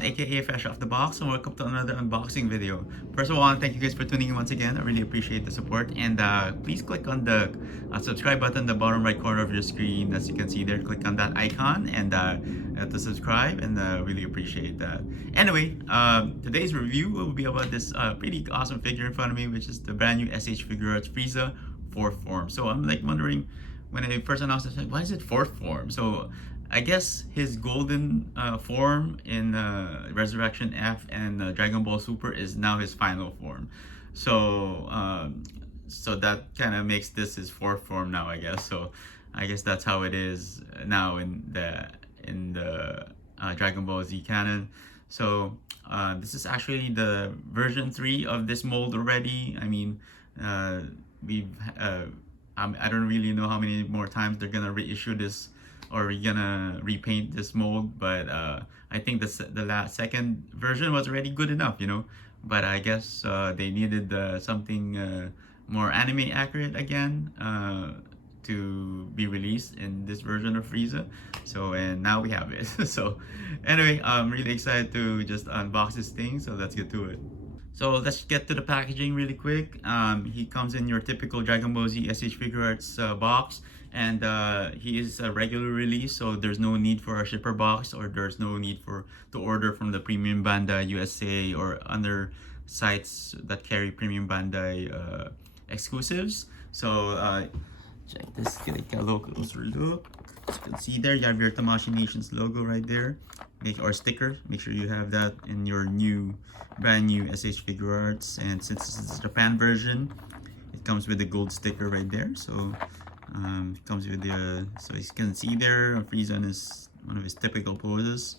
Jason, aka Fresh Off the Box, and welcome to another unboxing video. First of all, thank you guys for tuning in once again. I really appreciate the support, and please click on the subscribe button in the bottom right corner of your screen. As you can see there, click on that icon and to subscribe, and really appreciate that. Anyway, today's review will be about this pretty awesome figure in front of me, which is the brand new SH Figuarts Frieza 4th form. So I'm like wondering, when I first announced it, like, why is it 4th form? So I guess his golden form in Resurrection F and Dragon Ball Super is now his final form. So so that kind of makes this his 4th form now, I guess. So I guess that's how it is now in the Dragon Ball Z canon. So this is actually the version 3 of this mold already. I mean, we've I don't really know how many more times they're gonna reissue this or we're gonna repaint this mold, but I think the second version was already good enough, you know. But I guess they needed something more anime accurate again to be released in this version of Frieza. So, and now we have it. So anyway, I'm really excited to just unbox this thing, so let's get to it. So let's get to the packaging really quick. He comes in your typical Dragon Ball Z SH Figuarts box, and he is a regular release, so there's no need for a shipper box, or there's no need to order from the Premium Bandai USA or other sites that carry Premium Bandai exclusives. So check this, get a little closer look. As you can see there, you have your Tamashii Nations logo right there, or sticker. Make sure you have that in your brand new SH Figuarts. And since this is the Japan version, it comes with the gold sticker right there. So it comes with the, so you can see there, Frieza is one of his typical poses,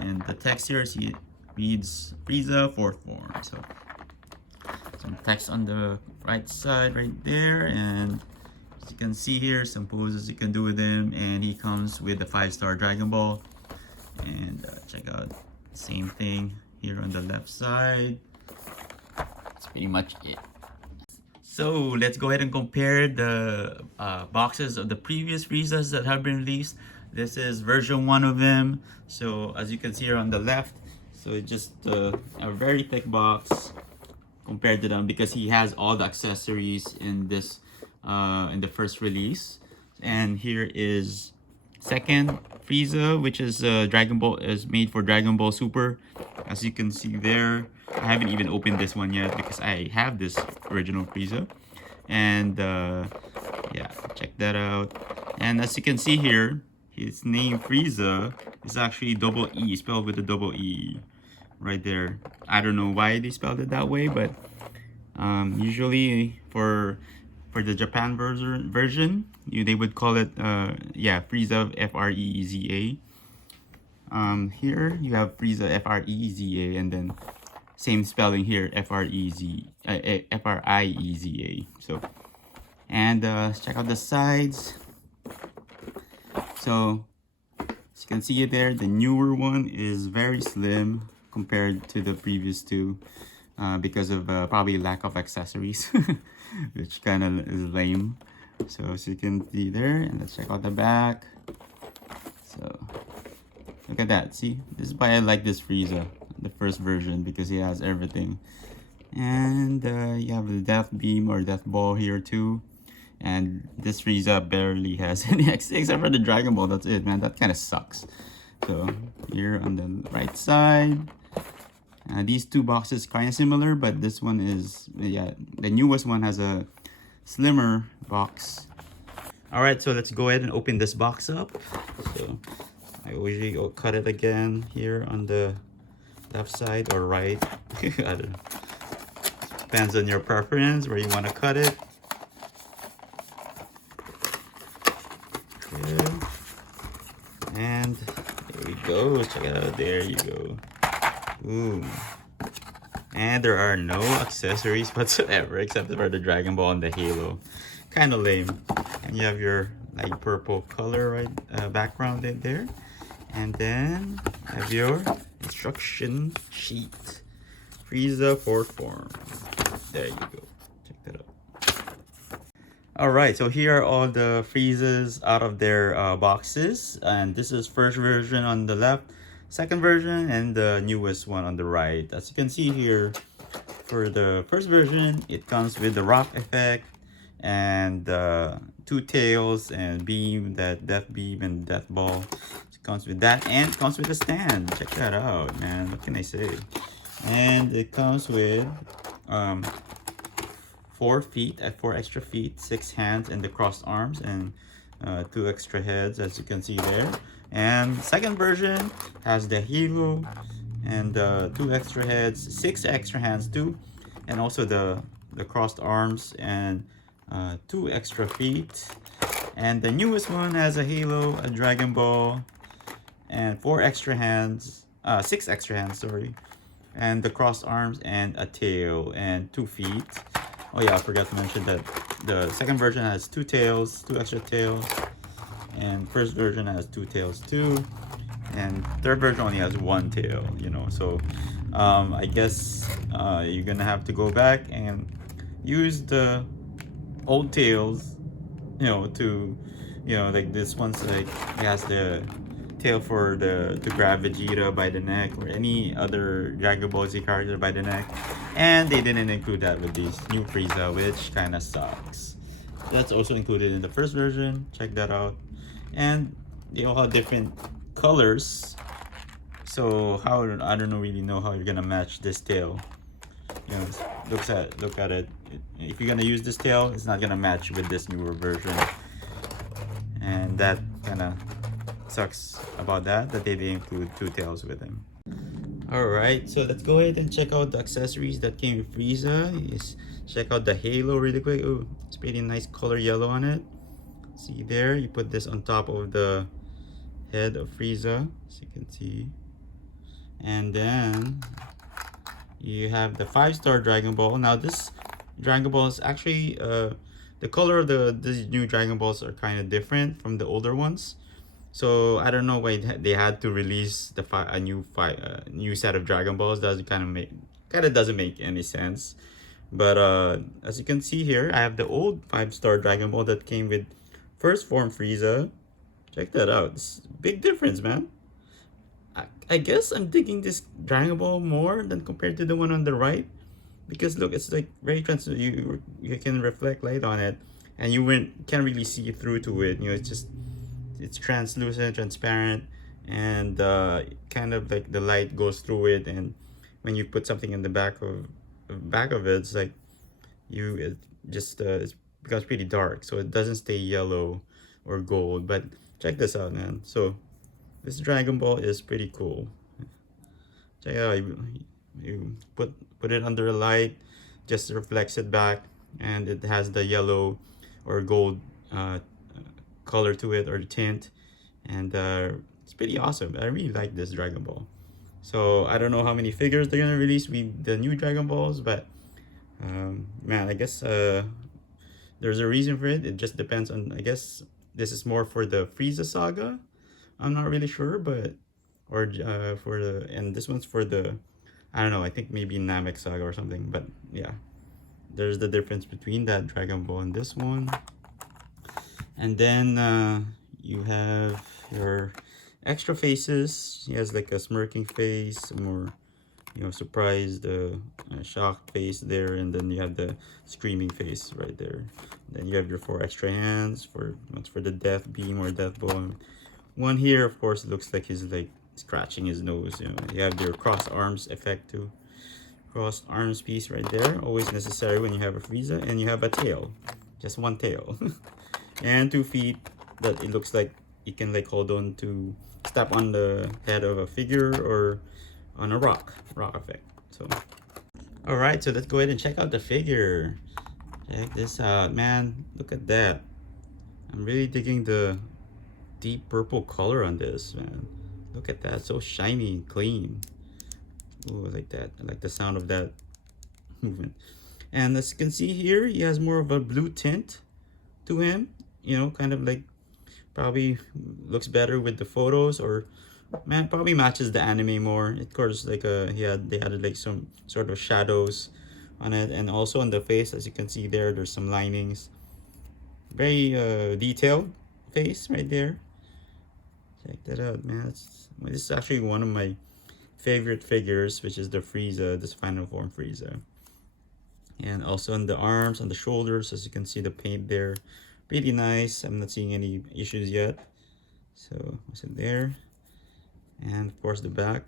and the text here, see, it reads Frieza 4th form. So some text on the right side right there, and as you can see here, some poses you can do with him, and he comes with the 5-star Dragon Ball. And check out the same thing here on the left side. That's pretty much it. So let's go ahead and compare the boxes of the previous Friezas that have been released. This is version 1 of them. So as you can see here on the left, so it's just a very thick box compared to them, because he has all the accessories in this in the first release. And here is second Frieza, which is Dragon Ball, is made for Dragon Ball Super. As you can see there, I haven't even opened this one yet because I have this original Frieza. And yeah, check that out. And as you can see here, his name Frieza is actually double E, spelled with a double E right there. I don't know why they spelled it that way, but usually for the Japan version, they would call it yeah, Frieza F-R-E-E-Z-A. Here you have Frieza F-R-E-E-Z-A, and then same spelling here, F-R-I-E-Z-A. So, and check out the sides. So as you can see it there, the newer one is very slim compared to the previous two, because of probably lack of accessories, which kind of is lame. So as you can see there, and let's check out the back. So look at that. See, this is why I like this Frieza, the first version, because he has everything. And you have the Death Beam or Death Ball here too. And this Frieza barely has any except for the Dragon Ball. That's it, man. That kind of sucks. So here on the right side, these two boxes kind of similar, but this one is, yeah, the newest one has a slimmer box. All right, so let's go ahead and open this box up. So I usually cut it again here on the left side or right. I don't know. Depends on your preference where you want to cut it. Okay. And there we go. Check it out. There you go. Ooh. And there are no accessories whatsoever except for the Dragon Ball and the Halo. Kind of lame. And you have your light purple color right background right there. And then have your instruction sheet. Frieza 4th form. There you go. Check that out. Alright, so here are all the Friezas out of their boxes. And this is first version on the left. second version and the newest one on the right. As you can see here, for the first version, it comes with the rock effect and two tails and beam, that death beam and death ball. It comes with that, and it comes with a stand. Check that out, man. What can I say? And it comes with 4 feet, 4 extra feet, 6 hands, and the crossed arms, and 2 extra heads, as you can see there. And second version has the halo and 2 extra heads, 6 extra hands too, and also the crossed arms and 2 extra feet. And the newest one has a halo, a Dragon Ball, and 4 extra hands, 6 extra hands, sorry, and the crossed arms and a tail and 2 feet. Oh yeah, I forgot to mention that the second version has 2 tails, 2 extra tails, and first version has 2 tails too, and third version only has 1 tail, you know. So I guess you're gonna have to go back and use the old tails, you know, to, you know, like this one's like, it has the tail for to grab Vegeta by the neck or any other Dragon Ball Z character by the neck, and they didn't include that with these new Frieza, which kind of sucks. That's also included in the first version. Check that out. And they all have different colors, so how, I don't really know how you're gonna match this tail. You know, look at it. If you're gonna use this tail, it's not gonna match with this newer version, and that kind of sucks about that they didn't include 2 tails with him. Alright, so let's go ahead and check out the accessories that came with Frieza. Check out the halo really quick. Oh, it's pretty nice color yellow on it. See there, you put this on top of the head of Frieza, as you can see. And then you have the 5-star Dragon Ball. Now this Dragon Ball is actually the color of these new Dragon Balls are kind of different from the older ones. So I don't know why they had to release a new set of Dragon Balls. That kind of doesn't make any sense. But as you can see here, I have the old 5-star Dragon Ball that came with first form Frieza. Check that out. It's a big difference, man. I guess I'm digging this Dragon Ball more than compared to the one on the right, because look, it's like very translucent. You can reflect light on it, and you can't really see through to it. You know, it's translucent, transparent, and kind of like the light goes through it, and when you put something in the back of it, it's like it becomes pretty dark, so it doesn't stay yellow or gold. But check this out, man. So this Dragon Ball is pretty cool. Check it out. You put it under a light, just reflects it back, and it has the yellow or gold color to it, or tint, and it's pretty awesome. I really like this Dragon Ball. So I don't know how many figures they're gonna release with the new Dragon Balls, but man, I guess there's a reason for it. It just depends on, I guess this is more for the Frieza saga. I'm not really sure, but and this one's for the, I don't know, I think maybe Namek saga or something. But yeah, there's the difference between that Dragon Ball and this one. And then you have your extra faces. He has like a smirking face, more, you know, surprised, shocked face there, and then you have the screaming face right there. Then you have your 4 extra hands one's for the death beam or death ball. One here, of course, looks like he's like scratching his nose. You know, you have your cross arms effect too. Crossed arms piece right there, always necessary when you have a Frieza. And you have a tail, just 1 tail. And 2 feet that it looks like you can like hold on to, step on the head of a figure or on a rock effect. So all right, so let's go ahead and check out the figure. Check this out, man. Look at that. I'm really digging the deep purple color on this, man. Look at that, so shiny and clean. Ooh, I like that. I like the sound of that movement. And as you can see here, he has more of a blue tint to him, you know, kind of like, probably looks better with the photos, or man, probably matches the anime more. Of course, like they had like some sort of shadows on it, and also on the face, as you can see there's some linings. Very detailed face right there. Check that out, man. This is actually one of my favorite figures, which is the Frieza, this final form Frieza. And also on the arms, on the shoulders, as you can see, the paint there, really nice. I'm not seeing any issues yet. So what's it there? And of course the back.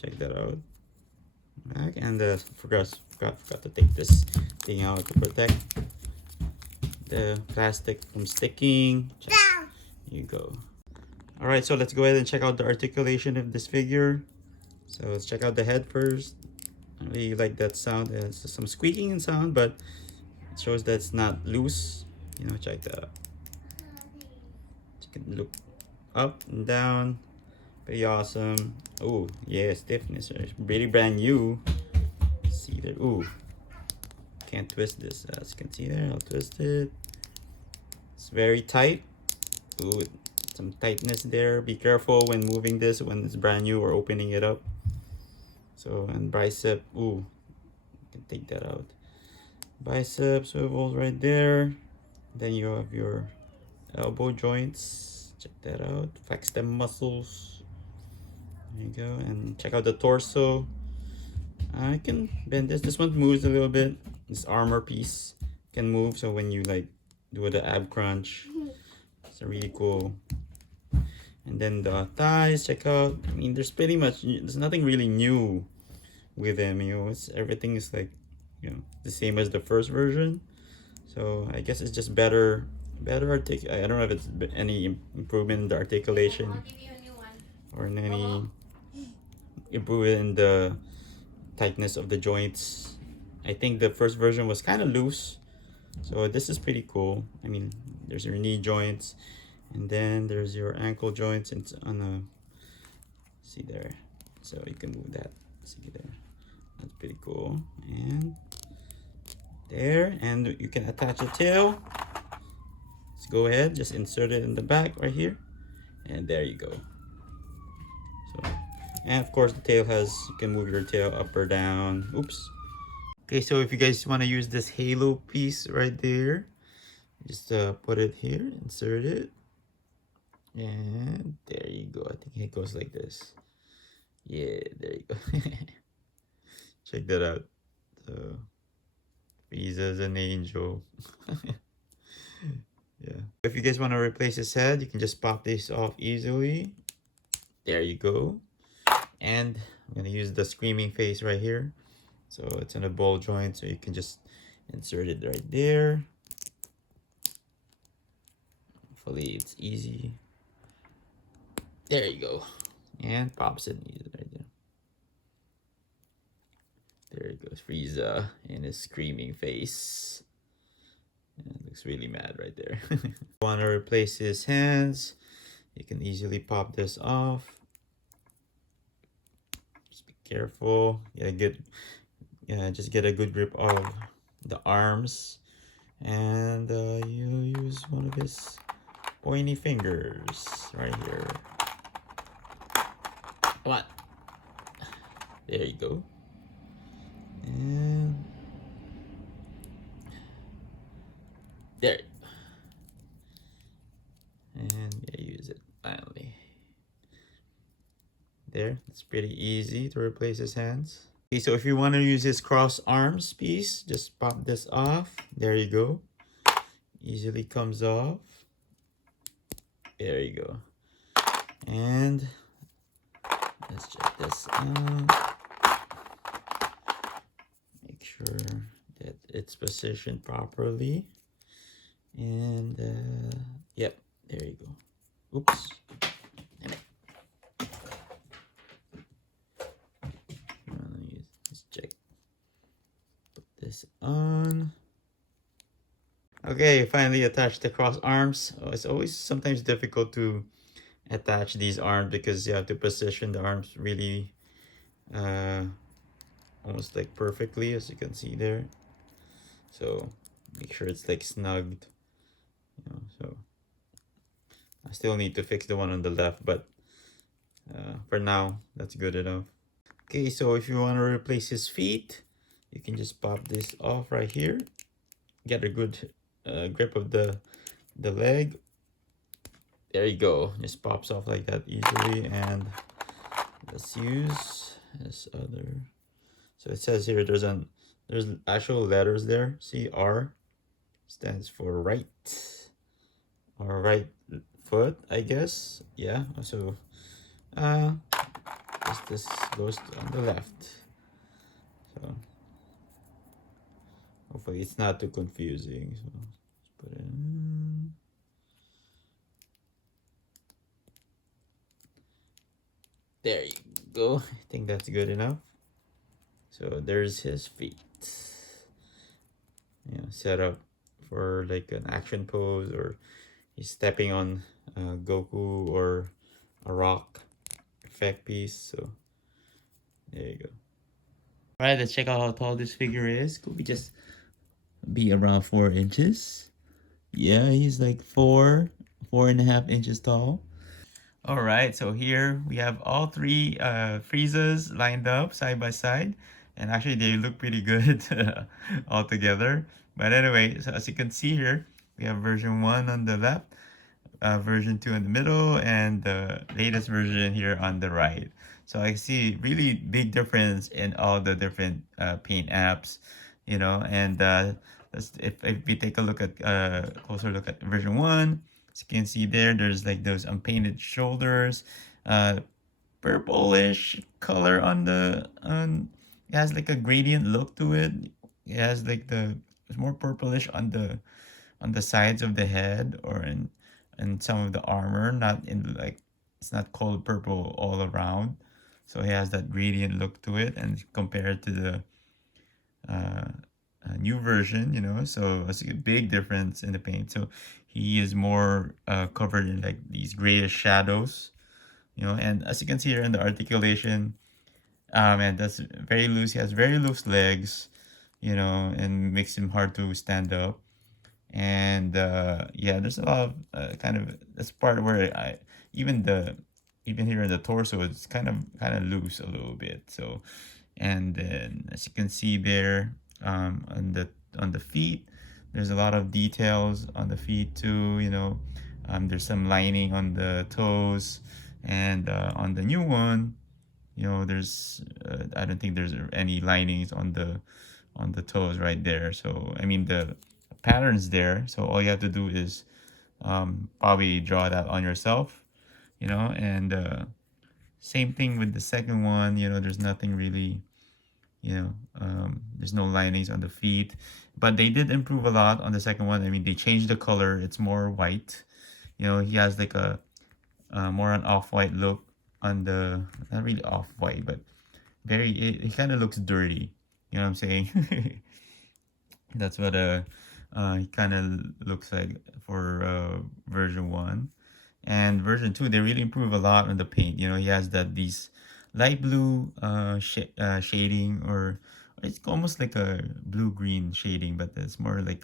Check that out. Back, and forgot to take this thing out to protect the plastic from sticking. Check. Here you go. All right, so let's go ahead and check out the articulation of this figure. So let's check out the head first. I really like that sound. It's some squeaking sound, but it shows that it's not loose. You know, check that out. You can look up and down. Pretty awesome. Oh, yeah, stiffness. Really brand new. See there. Ooh. Can't twist this. As you can see there, I'll twist it. It's very tight. Ooh, some tightness there. Be careful when moving this when it's brand new or opening it up. So, and bicep, ooh, you can take that out. Bicep swivels right there. Then you have your elbow joints. Check that out. Flex them muscles. There you go. And check out the torso. I can bend this. This one moves a little bit. This armor piece can move. So when you like do the ab crunch, it's a really cool. And then the thighs, check out. I mean, there's nothing really new with them, you know. Everything is like, you know, the same as the first version. So I guess it's just better I don't know if it's any improvement in the articulation or in any improvement in the tightness of the joints. I think the first version was kind of loose, so this is pretty cool. I mean, there's your knee joints, and then there's your ankle joints. It's on a, see there, so you can move that. See there, that's pretty cool. And there, and you can attach a tail. Let's go ahead, just insert it in the back right here, and there you go. So, and of course the tail has, you can move your tail up or down. Oops. Okay, so if you guys want to use this halo piece right there, just put it here, insert it, and there you go. I think it goes like this. Yeah, there you go. Check that out. So Frieza's an angel. Yeah. If you guys want to replace his head, you can just pop this off easily. There you go. And I'm gonna use the screaming face right here. So it's in a ball joint, so you can just insert it right there. Hopefully it's easy. There you go. And pops it right there. There it goes, Frieza in his screaming face. Yeah, looks really mad right there. Want to replace his hands, you can easily pop this off. Just be careful. Just get a good grip of the arms, and you use one of his pointy fingers right here. What? There you go. And there. And yeah, use it finally. There, it's pretty easy to replace his hands. Okay, so if you want to use his cross arms piece, just pop this off. There you go. Easily comes off. There you go. And let's check this out. Make sure that it's positioned properly. And yep, there you go. Oops. Damn it. Let's check. Put this on. Okay, finally attached the cross arms. Oh, it's always sometimes difficult to attach these arms because you have to position the arms really almost like perfectly, as you can see there. So make sure it's like snugged. You know, so I still need to fix the one on the left, but for now that's good enough. Okay, so if you want to replace his feet, you can just pop this off right here. Get a good grip of the leg. there you go. Just pops off like that easily. And let's use this other. So it says here there's actual letters there. See, R stands for right, or right foot, I guess. Yeah. So uh this goes on the left. So hopefully it's not too confusing. So let's put it in. There you go. I think that's good enough. So there's his feet. Set up for like an action pose, or he's stepping on Goku or a rock effect piece. So there you go. All right, let's check out how tall this figure is. Could be just be around 4 inches. Yeah, he's like 4.5 inches tall. All right, so here we have all three Friezas lined up side by side, and actually they look pretty good all together. But anyway, so as you can see here, we have version 1 on the left, version 2 in the middle, and the latest version here on the right. So I see really big difference in all the different paint apps, and if we take a look at closer look at version 1, as you can see there's like those unpainted shoulders, purplish color on it has like a gradient look to it. It has like it's more purplish on the sides of the head, or in some of the armor, not in like it's not cold purple all around. So he has that gradient look to it, and compared to the uh, new version, so it's a big difference in the paint. So he is more covered in like these grayish shadows, and as you can see here in the articulation, and that's very loose. He has very loose legs, and makes him hard to stand up. And yeah, there's a lot of kind of that's part where even here in the torso, it's kind of loose a little bit. So, and then as you can see there, on the feet, there's a lot of details on the feet too. There's some lining on the toes, and on the new one, there's I don't think there's any linings on the toes right there. So I mean the patterns there. So all you have to do is probably draw that on yourself, and same thing with the second one. There's nothing really, there's no linings on the feet, but they did improve a lot on the second one. I mean, they changed the color. It's more white. He has like a more an off-white look on the, not really off-white, but it kind of looks dirty. You know what I'm saying? That's what he kind of looks like for version 1. And version 2, they really improve a lot on the paint. He has these light blue shading, or it's almost like a blue-green shading, but it's more like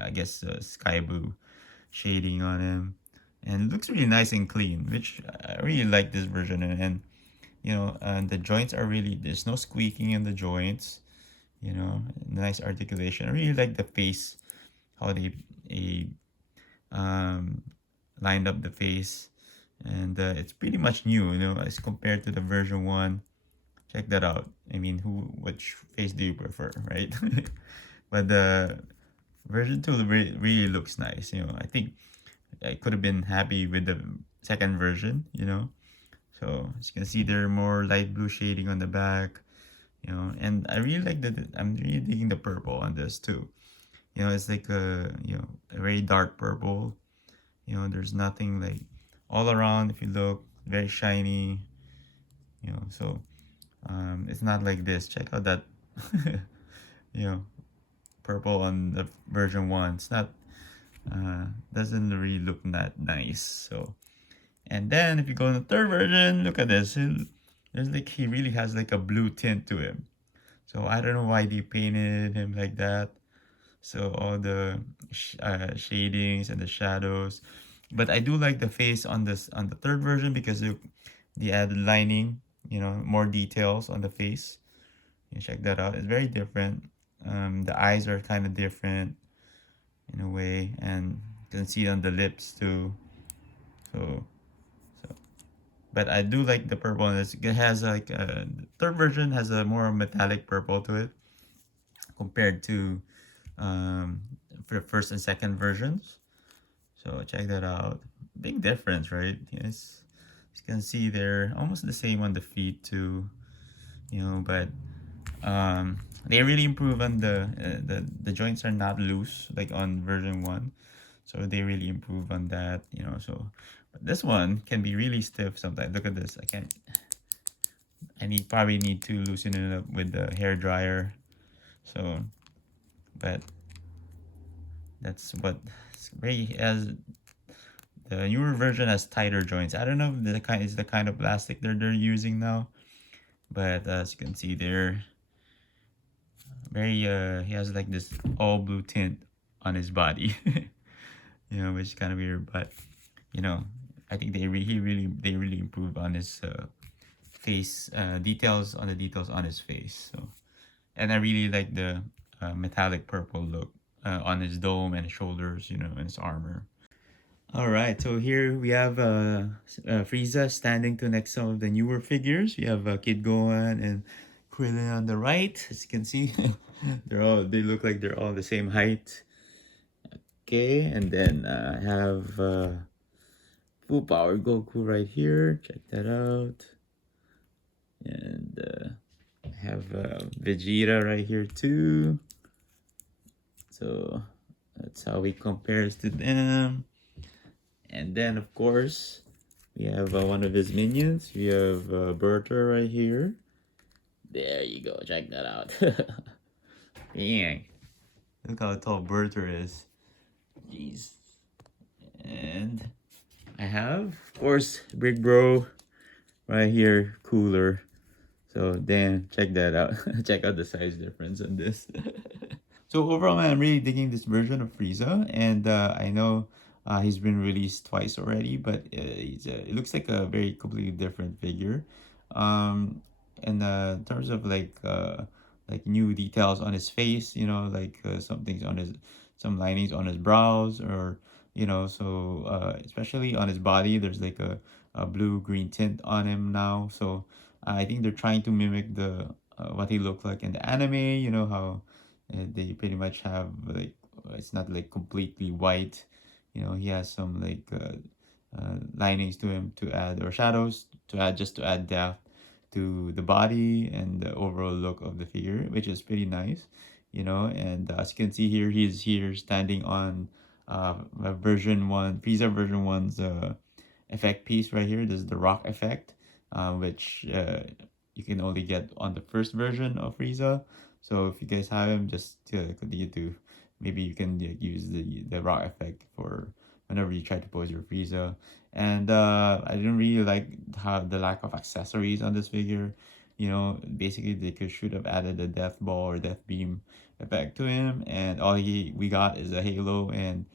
I guess sky blue shading on him. And it looks really nice and clean, which I really like this version. And the joints are really, there's no squeaking in the joints. Nice articulation. I really like the face, how they lined up the face, and it's pretty much new, as compared to the version 1. Check that out. I mean, which face do you prefer, right? But the version 2 really looks nice. I think I could have been happy with the second version. So as you can see, there are more light blue shading on the back. And I really like that. I'm really digging the purple on this too. It's like a very dark purple. There's nothing like all around. If you look, very shiny. So it's not like this. Check out that, you know, purple on the version 1. It's not, doesn't really look that nice. So, and then if you go in the third version, look at this. There's like, he really has like a blue tint to him. So I don't know why they painted him like that. So all the shadings and the shadows, but I do like the face on the third version, because they added lining, more details on the face. You check that out. It's very different. The eyes are kind of different in a way, and you can see it on the lips too. So, but I do like the purple. And it has like the third version has a more metallic purple to it compared to um, for the first and second versions. So check that out. Big difference, right? Yes, you can see they're almost the same on the feet too. But they really improve on the joints are not loose like on version 1, so they really improve on that. So but this one can be really stiff sometimes. Look at this. Probably need to loosen it up with the hair dryer. So but that's what it's very as the newer version has tighter joints. I don't know if is the kind of plastic they're using now, but as you can see they're very he has like this all blue tint on his body. Which is kind of weird, but I think they really improve on his face details on the details on his face. So, and I really like the metallic purple look on his dome and his shoulders, and his armor. All right, so here we have Frieza standing to next some of the newer figures. We have Kid Gohan and Krillin on the right. As you can see, they look like they're all the same height. Okay, and then I have full power Goku right here. Check that out. And I have Vegeta right here too. So that's how he compares to them. And then of course we have one of his minions. We have Berta right here. There you go. Check that out. Dang. Look how tall Berta is. Jeez. And I have, of course, Big Bro right here, Cooler. So damn, check that out. Check out the size difference on this. So overall, man, I'm really digging this version of Frieza, and I know he's been released twice already, but it looks like a very completely different figure. And in terms of like new details on his face, like some linings on his brows, or so especially on his body, there's like a blue green tint on him now. So I think they're trying to mimic the what he looked like in the anime. How they pretty much have like it's not like completely white. He has some like linings to him to add, or shadows to add, just to add depth to the body and the overall look of the figure, which is pretty nice. And as you can see here, he's here standing on version 1 Frieza version 1's effect piece right here. This is the rock effect, which you can only get on the first version of Frieza. So if you guys have him, just continue to, maybe you can use the rock effect for whenever you try to pose your Frieza. And I didn't really like how the lack of accessories on this figure. Basically should have added a death ball or death beam effect to him, and all we got is a halo and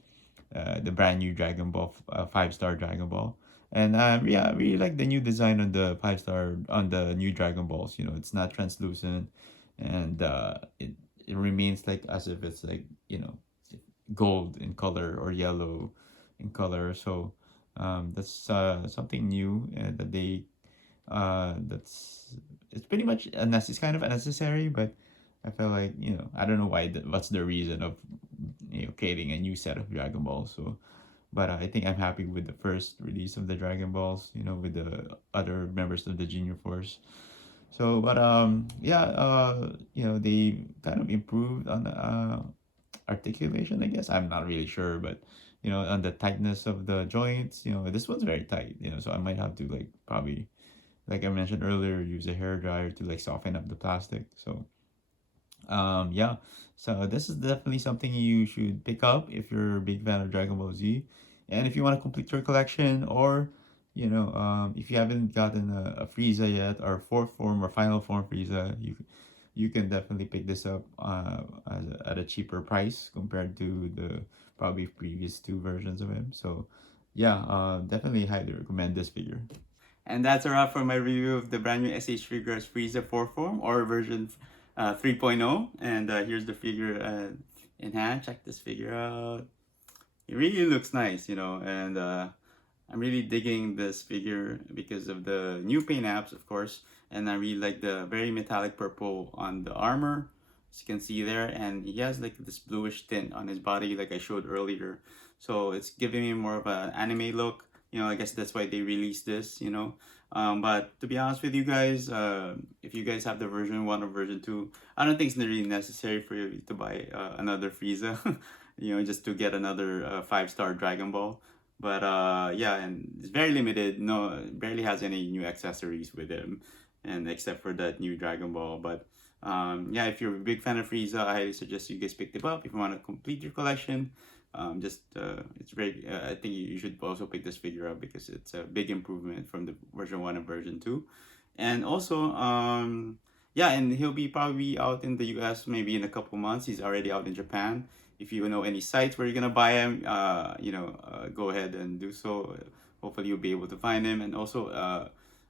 the brand new Dragon Ball 5-star Dragon Ball. And yeah, I really like the new design on the 5-star on the new Dragon Balls. It's not translucent, and it remains like as if it's like gold in color or yellow in color. So that's something new that they that's it's pretty much it's kind of unnecessary, but I feel like I don't know what's the reason of creating a new set of Dragon Balls. So but I think I'm happy with the first release of the Dragon Balls, with the other members of the Junior Force. So but yeah, they kind of improved on the articulation, I guess. I'm not really sure, but on the tightness of the joints, this one's very tight, so I might have to like probably, like I mentioned earlier, use a hair dryer to like soften up the plastic. So yeah, so this is definitely something you should pick up if you're a big fan of Dragon Ball Z, and if you want to complete your collection, or if you haven't gotten a Frieza yet, or fourth form or final form Frieza, you can definitely pick this up at a cheaper price compared to the probably previous two versions of him. So yeah, definitely highly recommend this figure. And that's a wrap for my review of the brand new SH Figuarts Frieza 4 form, or version 3.0. And here's the figure in hand. Check this figure out. It really looks nice, and I'm really digging this figure because of the new paint apps, of course, and I really like the very metallic purple on the armor, as you can see there, and he has like this bluish tint on his body, like I showed earlier. So it's giving me more of an anime look. I guess that's why they released this. But to be honest with you guys, if you guys have the version 1 or version 2, I don't think it's really necessary for you to buy another Frieza, just to get another 5-star Dragon Ball. But yeah, and it's very limited. No, barely has any new accessories with him, and except for that new Dragon Ball. But yeah, if you're a big fan of Frieza, I highly suggest you guys pick it up if you want to complete your collection. It's very. I think you should also pick this figure up because it's a big improvement from the version 1 and version 2, and also yeah, and he'll be probably out in the U.S. maybe in a couple months. He's already out in Japan. If you know any sites where you're gonna buy him, go ahead and do so. Hopefully you'll be able to find him, and also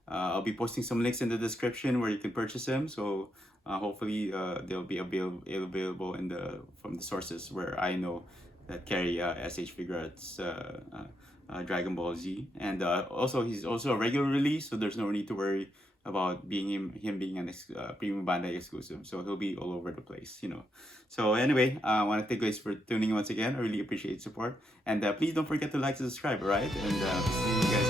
I'll be posting some links in the description where you can purchase him. So hopefully they'll be available in the from the sources where I know that carry SH Figuarts Dragon Ball Z, and also he's also a regular release, so there's no need to worry about him being an premium Bandai exclusive. So he'll be all over the place. So anyway, I want to thank you guys for tuning in once again. I really appreciate support, and please don't forget to like and subscribe. All right, and see you guys